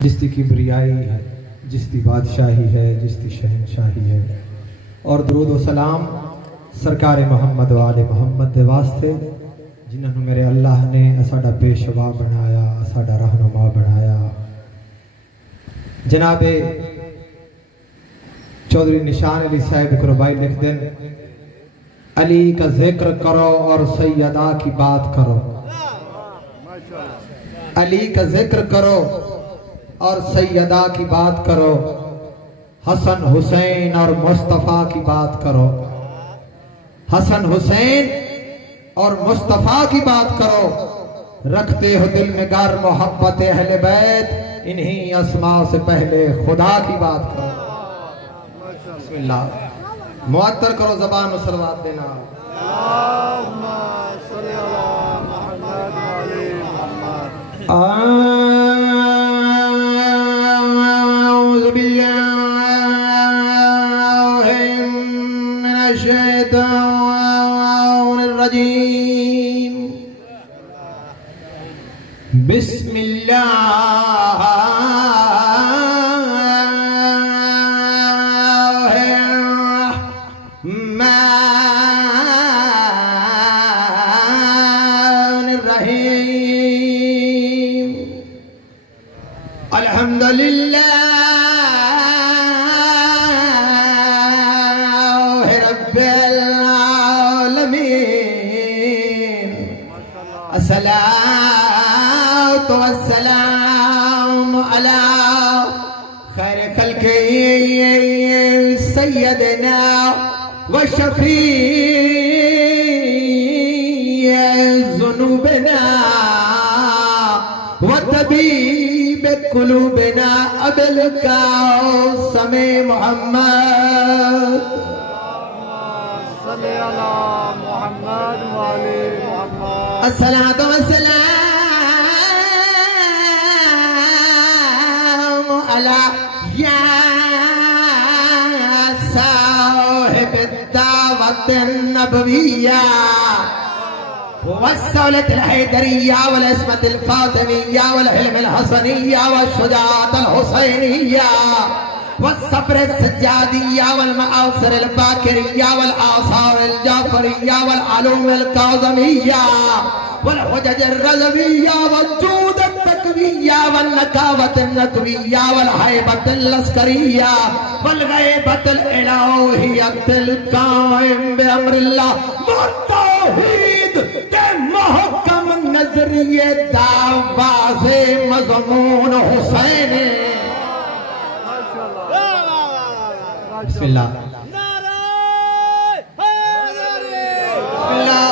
جس کی کبریائی ہے، جس کی بادشاہی ہے، جس کی شہنشاہی ہے، اور درود و سلام سرکار محمد و آل محمد دے واسطے جنہوں نے میرے اللہ نے اساڑا پیشوا بنایا، اساڑا رہنما بنایا۔ جناب چودھری نشان علی صاحب قربائی لکھ دیں، علی کا ذکر کرو اور سیدہ کی بات کرو، علی کا ذکر کرو اور سیدہ کی بات کرو، حسن حسین اور مصطفیٰ کی بات کرو، حسن حسین اور مصطفیٰ کی بات کرو، رکھتے ہو دل میں گر محبت اہل بیت، انہی اسماء سے پہلے خدا کی بات کرو۔ بسم اللہ، معطر کرو زبان و صلوات دینا۔ اللہم صلی علی محمد و علی محمد۔ اعوذ باللہ من الشیطان الرجیم، بسم اللہ الحمدللہ رب العالمین، الصلاة والسلام علی خیر خلق سیدنا و شفیع ذنوبنا و طبیب قلوبنا ابی القاسم محمد صلی علی محمد و علی محمد۔ الصلاة والسلام علی یا صاحب الدعوت النبویہ والسولة الحیدریہ والعصمت الفاطمیہ والحلم الحسنیہ والشجاعت الحسینیہ والصبر السجادیہ والمعاصر الباکریہ والآثار الجعفریہ والعلوم القاظمیہ والحجج الرضویہ والجود التقویہ والنکاوت النقویہ والحیبت العسکریہ والغیبت الالہیت القائم بامر اللہ والتوحید کے محکم نظریے دعویٰ سے مضمون حسین۔ بسم اللہ، بسم اللہ،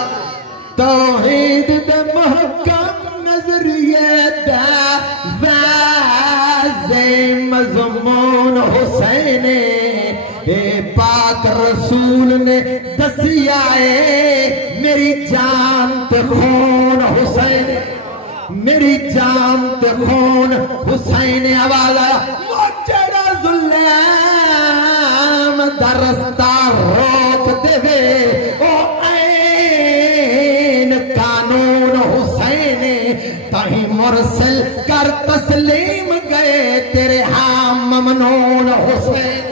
توحید دے محکم نظریے دعویٰ سے مضمون حسین، اے پاک رسول نے دسیا ہے میری جان تے خون حسین، میری جان تے خون حسین والا مجھڑا ظلم درستہ روک دے او این قانون حسین، تاہی مرسل کر تسلیم گئے تیرے ہاں ممنون حسین۔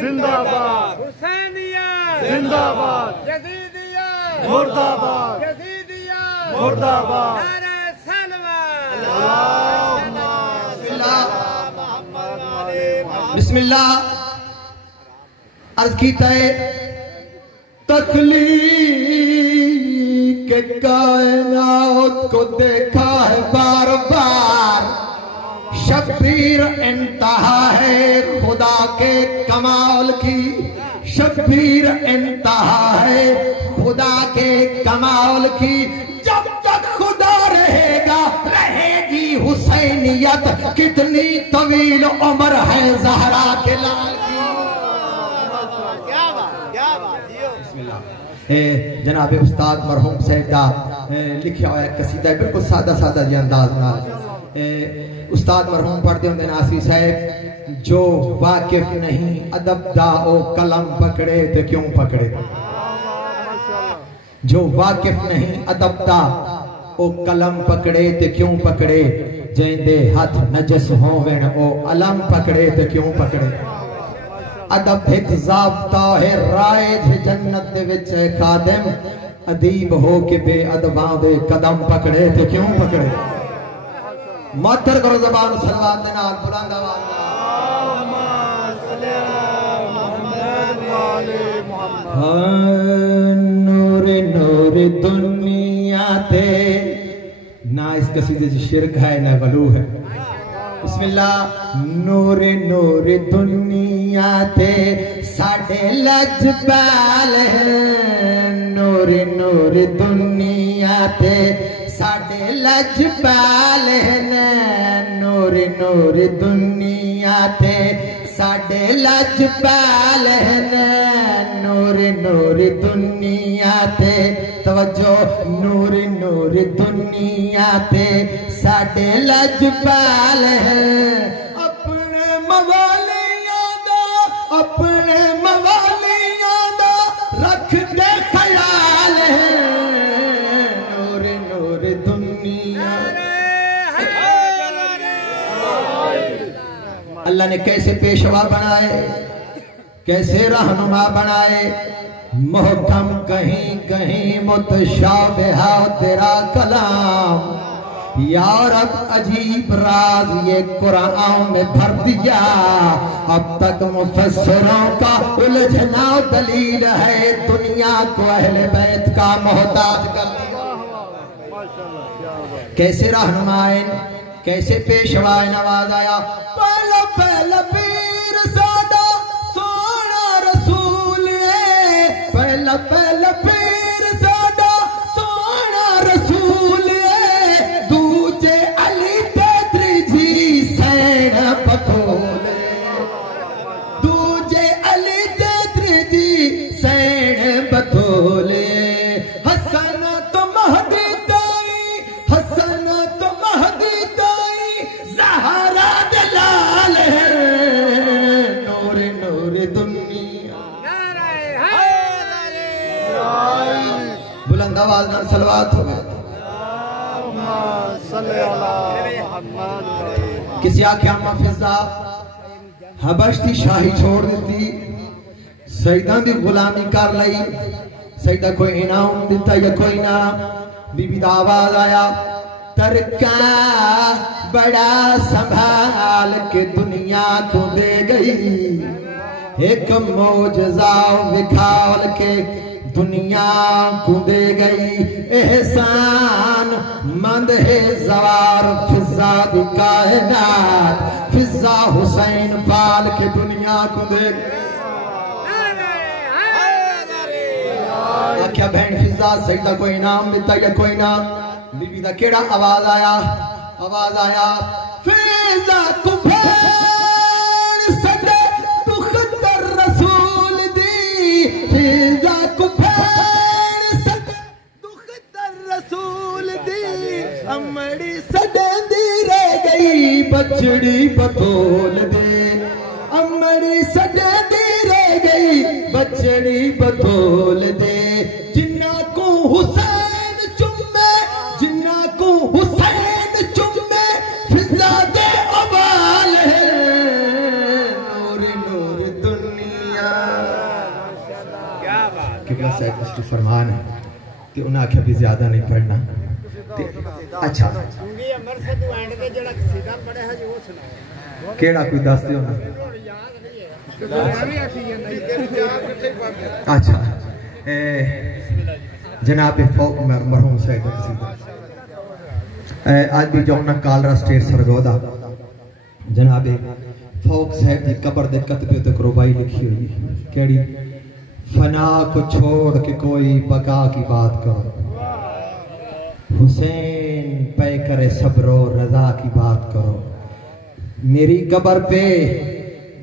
زندہ باد حسینیہ، زندہ باد یزیدیہ، مردہ آباد یزیدیہ، مردہ آباد، نعرہ سلوات۔ بسم اللہ، عرض کیتا ہے تخلیق کائنات کو دیکھا ہے بار بار، شبیر انتہا ہے خدا کے کمال کی، شبیر انتہا ہے خدا کے کمال کی، جب تک خدا رہے گا رہے گی حسینیت، کتنی طویل عمر ہے زہرا کے لال کی۔ بسم اللہ، جناب استاد مرحوم صاحب دا لکھیا ہوا ہے قصیدہ ہے، بالکل سادہ سادہ جی انداز نال استاد مرحوم پڑھتے ہوں ناصری صاحب، جو واقف نہیں ادب دا او قلم پکڑے تے کیوں پکڑے، جو واقف نہیں ادب دا او قلم پکڑے تے کیوں پکڑے، جیندے ہاتھ نجس ہوویں او علم پکڑے تے کیوں پکڑے ادب ایک ضابطہ ہے رائے دے جنت دے وچ ہے خادم ادیب ہو کے بے ادباں دے قدم پکڑے تے کیوں پکڑے معطر کرو زبان صلوات دے نال بلند آواز نور نور دنیا تے نہ اس قصیدے سے شرک ہے نہ غلو ہے بسم اللہ نور نور دنیا تے ساڑھے لجبال ہیں نور نور دنیا تے ساڑھے لجبال ہیں نور نور دنیا تے ساڑھے لجبال ہیں نور نور دنیا تے توجہ نور نور دنیا تے ساڑھے لجبال ہیں اپنے موالیاں دا رکھ دے خیال ہیں نور نور دنیا اللہ نے کیسے پیشوا بنائے کیسے رہنما بنائے محکم کہیں کہیں متشابہ تیرا کلام یا رب عجیب راز یہ قرآن میں بھر دیا اب تک مفسروں کا الجھنا دلیل ہے دنیا کو اہل بیت کا محتاج کر کیسے رہنمائن کیسے پیشوائے نواز آیا پہلا پہلا پیر ساڈا سونا رسول ہے پہلا پہلا پیر ساڈا سونا رسول ہے دوجے علی تیتری جی سین بطول دوجے علی تیتری جی سین بطول حسن تو مہدی دائی حسن تو مہدی دائی زہرا دلال ہے نور نور دنیا بلند آواز نال صلوات ہو کسی آنکھ اما فضا حبش دی شاہی چھوڑ دیتی سیدان دی غلامی کر لئی سیدہ کوئی انعام دیتا یا کوئی نہ بی بی دا آواز آیا ترکا بڑا سنبھال کے دنیا کو دے گئی ایک معجزہ وکھال کے دنیا کو دے گئی احسان مند ہے زوار فضا دی کائنات فضا حسین پال کے دنیا کو دے گئی کیا بہن فضا سجدہ کوئی نام دیتا یا کوئی نام بی بی دا کیڑا آواز آیا فضا کو بھین سجدہ دختر رسول دی فضا کو بھین سجدہ دختر رسول دی امڑی سجدہ دی رہ گئی بچڑی بطول دی امڑی سجدہ دی رہ گئی بچڑی بطول دے جنہ کو حسین چمے جنہ کو حسین چمے فضا دے عبال ہے نور نور دنیا قبلہ صاحب تشریف فرمان ہے کہ انہاں آکھا بھی زیادہ نہیں پڑھنا اچھا کیڑا کوئی دس دے ہونا اچھا جناب فوق مرحوم صاحب قصیدہ آج بھی جو انہاں کالرا سٹیٹ سرگودا جناب فوق صاحب دی قبر دے کتبے تک ربائی لکھی ہوئی کیڑی فنا کو چھوڑ کے کوئی بقا کی بات کرو حسین پے کرے صبر و رضا کی بات کرو میری قبر پہ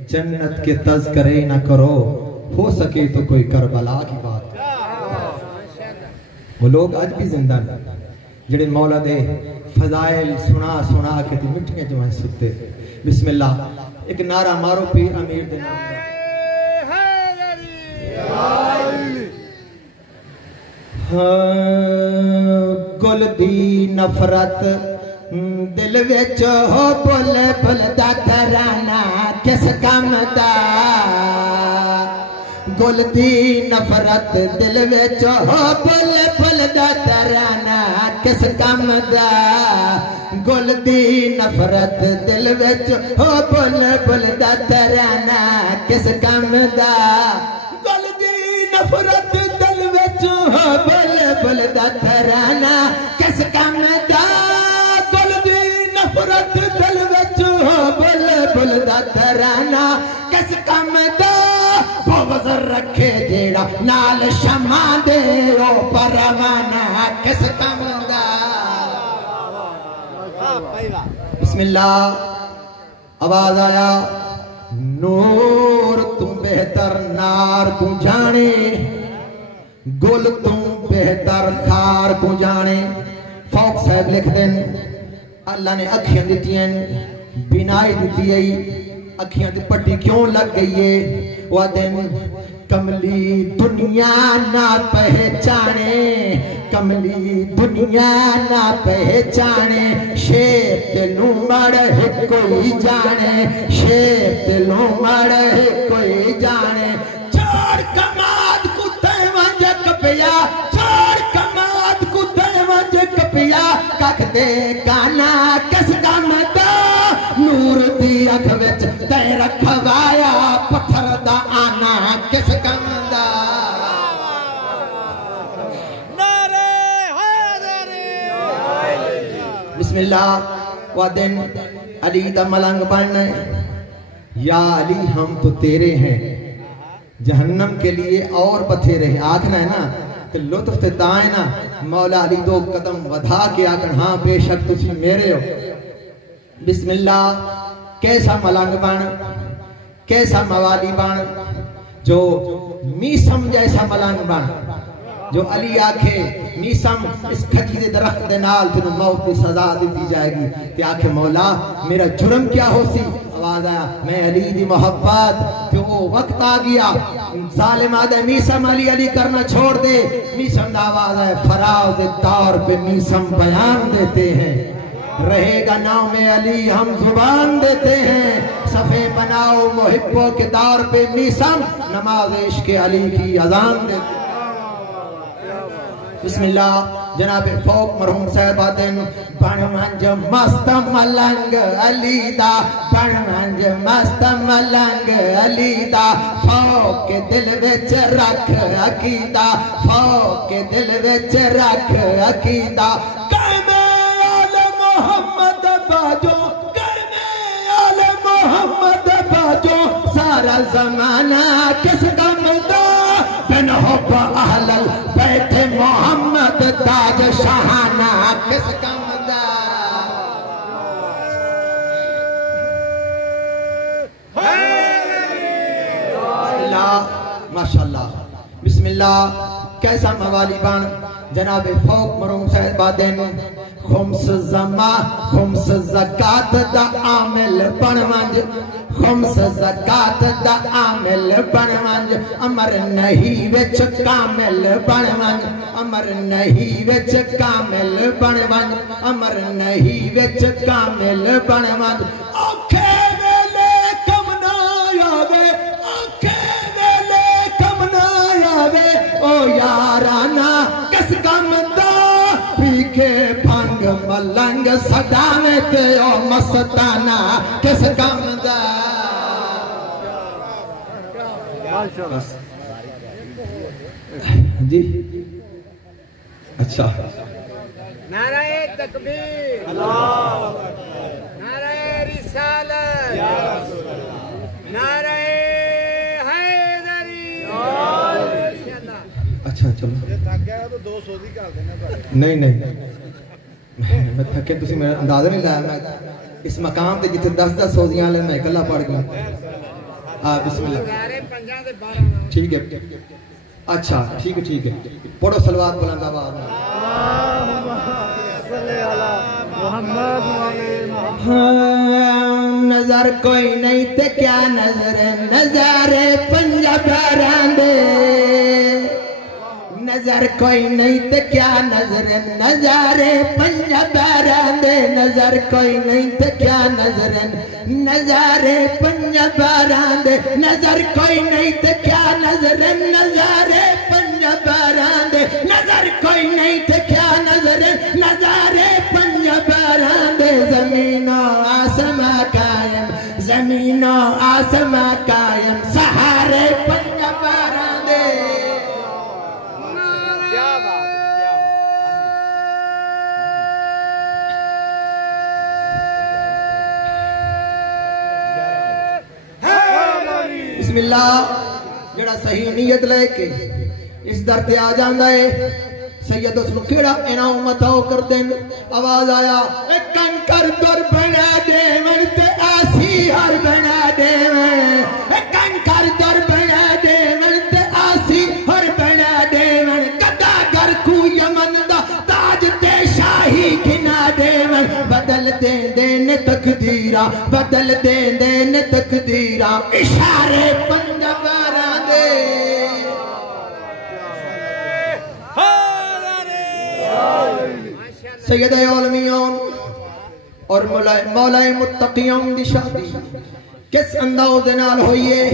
جنت کے تذکرے نہ کرو ہو سکے تو کوئی کربلا کی بات وہ لوگ آج بھی زندہ جڑے مولا دے فضائل سنا کے تی مٹھیاں جو ہیں ستے بسم اللہ ایک نعرہ مارو پیر امیر دے نام گل دی نفرت دل وچ ہو بل بل دا ترانہ کس کم دا گل دی نفرت دل وچ ہو بل بل دا ترانہ کس کم دا گل دی نفرت دل وچ ہو بل بل دا ترانہ کس کم دا گل دی نفرت دل وچ ہو بل بل دا ترانہ کس کم دا گل دی نفرت دل وچ ہو بل بل دا ترانہ کس کم دا بغض رکھے جیڑا نال شمع دے او پروانہ کس کم دا بسم اللہ آواز آیا نور تم بہتر نار تو جانے گل تم بہتر خار تو جانے فوق صاحب لکھ دیں اللہ نے اکھیاں دیتی ہیں بینائی دیتی ہے اکھیاں دی پٹی کیوں لگ گئی ہے وہ دن کملی دنیا نہ پہچانے کملی دنیا نہ پہچانے شیر تلو مڑ ہے کوئی جانے شیر تلو مڑ ہے کوئی جانے چھوڑ کماد کتے وانجے کپیا چھوڑ کماد کتے وانجے کپیا ککھ دے کانا کس کام دا نور دی اکھ وچ تے رکھوایا پتھر دا آنا کس کام دا بسم اللہ وہ دن علی دا ملنگ بننا یا علی ہم تو تیرے ہیں جہنم کے لیے اور بتھیرے ہیں آکھنا ہے نا کہ لطف تے دائیں نا مولا علی دو قدم ودھا کے آکھنا ہاں بے شک تسی میرے ہو بسم اللہ کیسا ملنگ بن کیسا موالی بن جو میسم جیسا ملنگ بن جو علی آکھے میسم اس کھجی دے درخت دے نال تنو موت کی سزا دیتی جائے گی تے آکھے مولا میرا جرم کیا ہو سی آواز آیا میں علی دی محبت تو وہ وقت آ گیا ظالم آدھے میسم علی علی کرنا چھوڑ دے میسم دا آواز آئے فراز دور پہ میسم بیان دیتے ہیں رہے گا نام میں علی ہم زبان دیتے ہیں صفے بناؤ محبوں کے دور پہ میسم نماز عشق علی کی اذان دیتے ہیں بسم اللہ جناب فوق مرحوم صاحباتن بن منج مست ملنگ علی دا بن منج مست ملنگ علی دا فوق کے دل وچ رکھ عقیدہ فوق کے دل وچ رکھ عقیدہ قائم آل محمد باجو قائم آل محمد باجو سارا زمانہ کس کم دا بن حب اہل البیت محمد تاج شاہانہ کس کم دا ماشاءاللہ بسم اللہ کیسا موالی بان جناب فوق مرحوم صاحبادین خمس زما خمس زکات دا عامل بن منج خمس زکات دا عامل بن منج امر نہیں وچ کامل بن منج امر نہیں وچ کامل بن منج امر نہیں وچ کامل بن منج اوکھے ویلے کم نہ آوے اوکھے ویلے کم نہ آوے او یارانا کس کم دا پی کے بھنگ ملنگ صداوے تے او مستانہ کس کم دا جی اچھا نعرہ تکبیر نعرہ رسالت نعرہ حیدری اچھا چلو نہیں نہیں میں تھکے تسی میرا اندازہ نہیں لایا میں اس مقام تے جتے 10 سوزیاں لے میں اکلا پڑھ گیا بسم اللہ ٹھیک ہے اچھا ٹھیک ہے پڑھو صلوات بلند آواز نظر کوئی نہیں تے کیا نظر نظر پنجاب راندے نظر کوئی نہیں تے کیا نظر نظارے پنجاب راندے نظر کوئی نہیں تے کیا نظر نظارے پنجاب راندے نظر کوئی نہیں تے کیا نظر نظارے پنجاب راندے نظر کوئی نہیں تے کیا نظر نظارے پنجاب راندے زمین و آسمان قائم زمین و آسمان قائم سہارے پنجاب راندے بسم اللہ جڑا صحیح نیت لے کے اس در تے آ جاندا ہے سید اس نو کیڑا انعام عطا کر دین آواز آیا کنکر در بنا دیون تے آسی ہر بنا دیون کنکر در بنا دیون تے آسی ہر بنا دیون کدا گر کو یمن دا تاج تے شاہی گھنا دیون بدل دین دین تقدیرہ بدل دین دین تقدیرہ اشارے پنجاباراں دے سید عالمیان اور مولا متقیان دی شادی کس انداز نال ہوئی ہے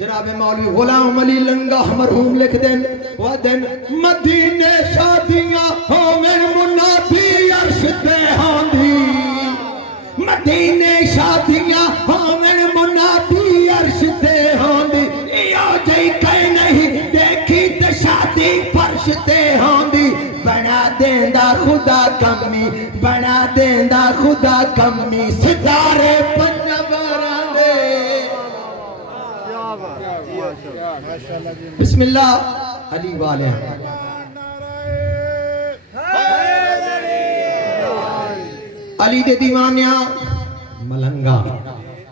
جناب مولوی غلام علی لنگا مرحوم لکھ دین وہ دن مدینے شادیاں ہومن منادی عرش تے ہوندی مدینے شادیاں ہومن منادی عرش تے ہوندی ایو جئی کہیں نہیں دیکھی تے شادی فرش تے ہوندی بنا دیندہ خدا کمی بنا دیندہ خدا کمی ستارے پنجاباراں دے بسم اللہ علی والے علی دے دیوانیاں ملنگا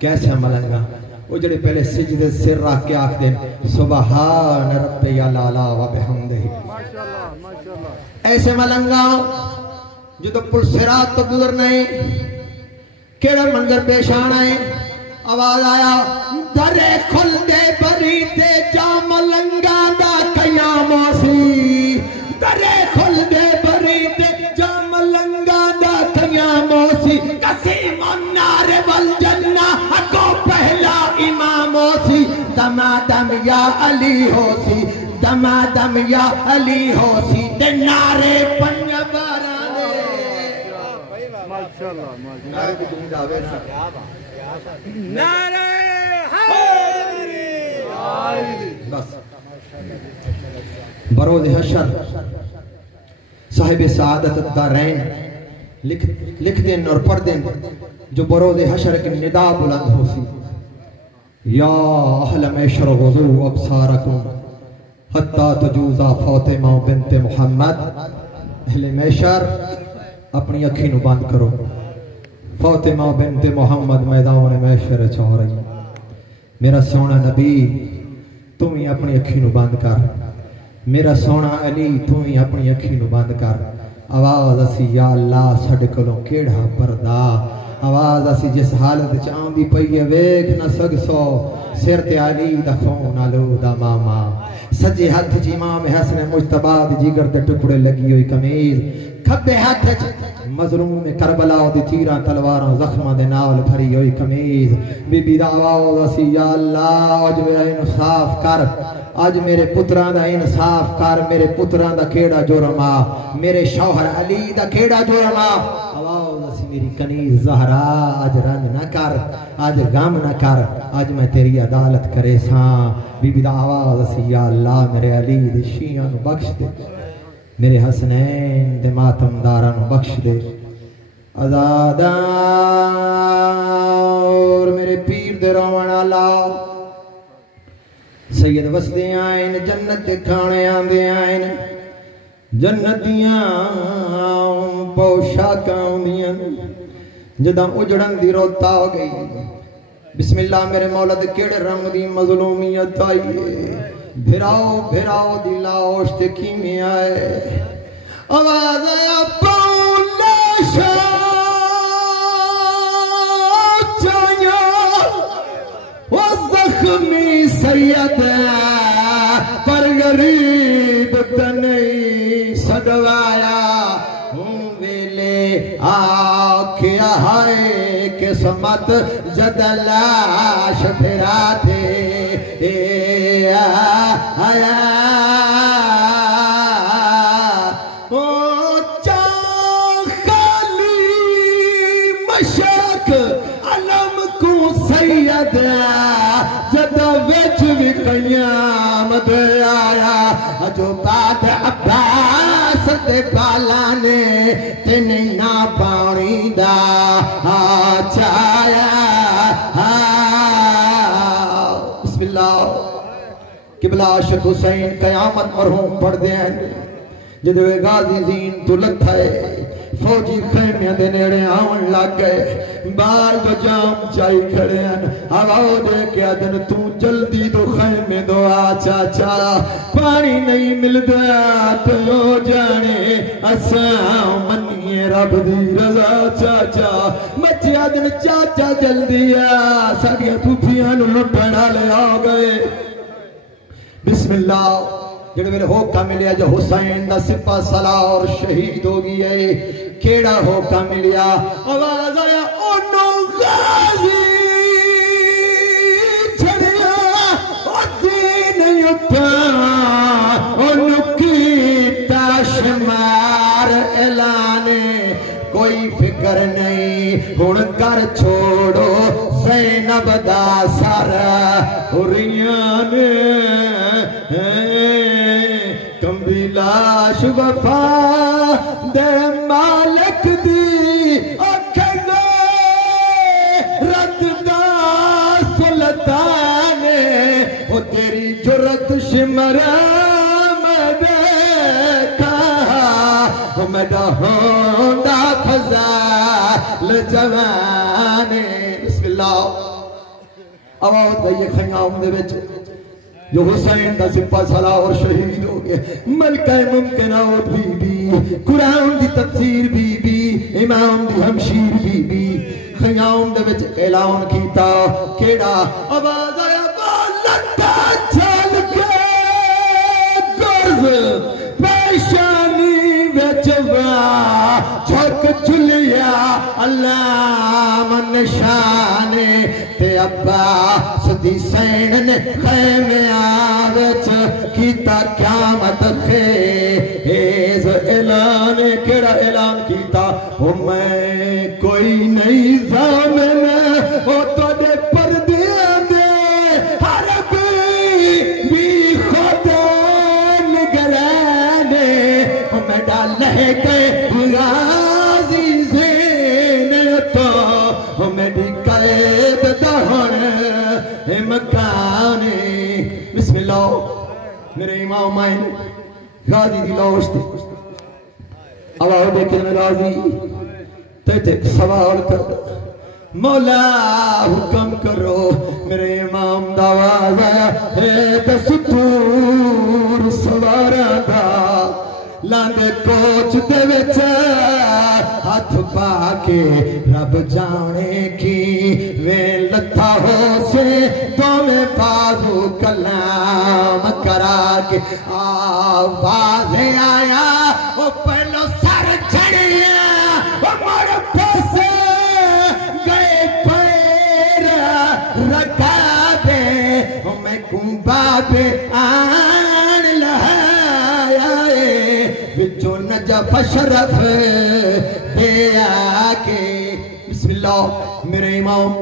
کیسے ملنگا وہ جڑے پہلے سجدے سر رکھ کے آکھ دیں سبحان رب یا لالا و بحمدہ ایسے ملنگا جو تو پل سرات تو گزرنے کیڑا منظر پیش آنا ہے آواز آیا درے کھل دے بری تے جا ملنگا دا قیاموں سی درے کھل دے بری تے جا ملنگا دا قیاموں سی قسیم النار والجنہ اکو پہلا اماموں سی دما دم یا علی ہو سی دما دم یا علی ہو سی تے نعرے پنجاباراں دے نعرے بھی دوں جاوے نعرہ حیدری بس بروز حشر صاحب سعادت الدارین لکھ دیں اور پڑھ دیں جو بروز حشر کی ندا بلند ہو سی یا اہل میشر غضو ابصارکم حتی تجوزا فاطمہ بنت محمد اہل میشر اپنی اکھی نو بند کرو فاطمہ بنت محمد میدان میشر چاہ رہی میرا سونا نبی تم ہی اپنی اکھی نو بند کر میرا سونا علی تم ہی اپنی اکھی نو بند کر آواز اسی یا اللہ سڑ کلوں کیڑا پردہ آواز اسی جس حالت چاہم بھی پئیے ویکھ نہ سگ سو سر تے علی دا خون آلو دا ماما سجے ہاتھ چ امام حسن مجتبی دی جگر تے ٹکڑے لگی ہوئی قمیض کھبے ہاتھ چ مظلوم کربلا دی تیراں تلواراں زخماں دے نال بھری ہوئی قمیض بی بی دا آواز اسی یا اللہ اج میرا انصاف کر اج میرے پتراں دا انصاف کر میرے پتراں دا کیڑا جرما میرے شوہر علی دا کیڑا جرما آواز اسی میری کنیز زہرا اج رنج نہ کر اج غم نہ کر اج میں تیری عدالت کرے ساں بی بی دا آواز اسی یا اللہ میرے علی دے شیعاں نو بخش دے میرے حسنین دے ماتم داراں نو بخش دے آزاداں اور میرے پیر دے روان اللہ سید وسدے آئین جنت دے کھانے آندے آئین جنتیاں پوشاکاں آندیاں جداں اجڑن دی روتا ہو گئی بسم اللہ میرے مولا دے کیڑے رنگ دی مظلومیت آئیے بھراؤ بھراؤ دی لاؤش تے کیمیں آئے آواز آیا پاؤں چاہیا وہ زخمی سید پر غریب تنے سدوایا ویلے آکھیا ہے قسمت جدلاش پھرا تھے آیا جدہ ویچ بھی قیامت آیا جو بعد عباس دے بالانے تینیں نا پانی دا چایا بسم اللہ قبلہ عاشق حسین قیامت مرحوم پڑھ دیں جدوے غازی زین تو لتھا ہے فوجی خیمیاں دے نیڑے آون لگ گئے بار جو جام چائی کھڑے ہیں ہواؤ دے کے آدن تو جلدی دو خیمے دو چاچا پانی نہیں مل دیا تو ہو جانے اساں منیے رب دی رضا چاچا مچے آدن چاچا جلدی ساڑیاں پھوپیاں نو لٹنا لے آ گئے بسم اللہ جڑے میرے ہوکا ملیا جو حسین دا سپہ سالار اور شہید ہو گئی کیڑا ہوکا ملیا آواز آیا انو غازی چھڑیا عزین یتا انو کیتا شمار اعلانے کوئی فکر نہیں ہن کر چھوڑو زینب دا سارا حریانے کمبی لاش وفا دے مالک دی اکھنے رد دا سلطانے وہ تیری جرت شمرہ میں دیکھا میڈا ہوندا فضال جوانے بسم اللہ آواز گئی خیام دے وچ جو حسین دا سپہ سالار اور شہید ہو گئے ملکہ ممکنات بی بی قرآن دی تفسیر بی بی امام دی ہمشیر بی بی خیام دے وچ اعلان کیتا کیڑا آواز آیا بالتا چل کے گرز پیشانی وچوا چھک چلیا علام نشانے تے عباس دی سین نے خیمے آوچ کیتا قیامت خیز اعلان کیڑا اعلان کیتا او میں کوئی نہیں زامن او تو دے پردیاں دے حرب بھی خود نگرانے او میں ڈالے گئے غازی زین تو او میں دی قید دہن مکانی بسم اللہ میرے امام آئین غازی دی لوش دی اللہ دیکھے میں غازی تیتے سوال کر مولا حکم کرو میرے امام دعواز آیا ہے دستور سوارا دا لاندے کوچ دے وچ ہاتھ پا کے رب جانے کی وے لتھا ہو سے دومیں بازو کلام کرا کے آواز آیا وہ پہلو سر چڑھیا وہ مڑ پھسے گئے پیر رکھا دے میں کنبا دے آن لہایا وچو نجف شرف دے آکے بسم اللہ میرے امام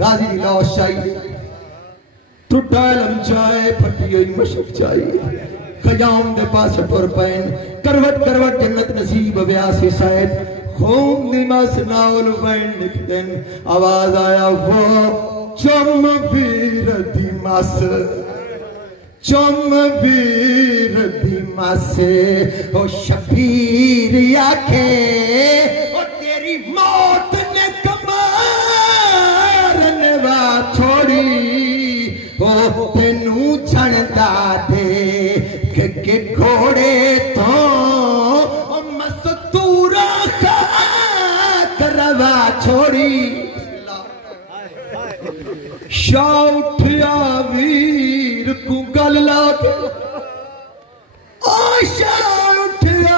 غازی دی لاش چاہیے ٹوٹا علم چاہے پھٹی ہوئی مشک چاہیے خیام دے پاس پر پین کروٹ کروٹ جنت نصیب بیاسی سائد خون دی مسناول بین لکھ دن آواز آیا وہ چم ویر دی مس چم ویر دی مس او شبیر آکھے او تیری موت نے کمارنوا چھوڑی او تینوں چھڑتا دے کہ گھوڑے تو مستورہ خاک روا چھوڑی شاہ اٹھیا ویر کو گل لاکے شاہ اٹھیا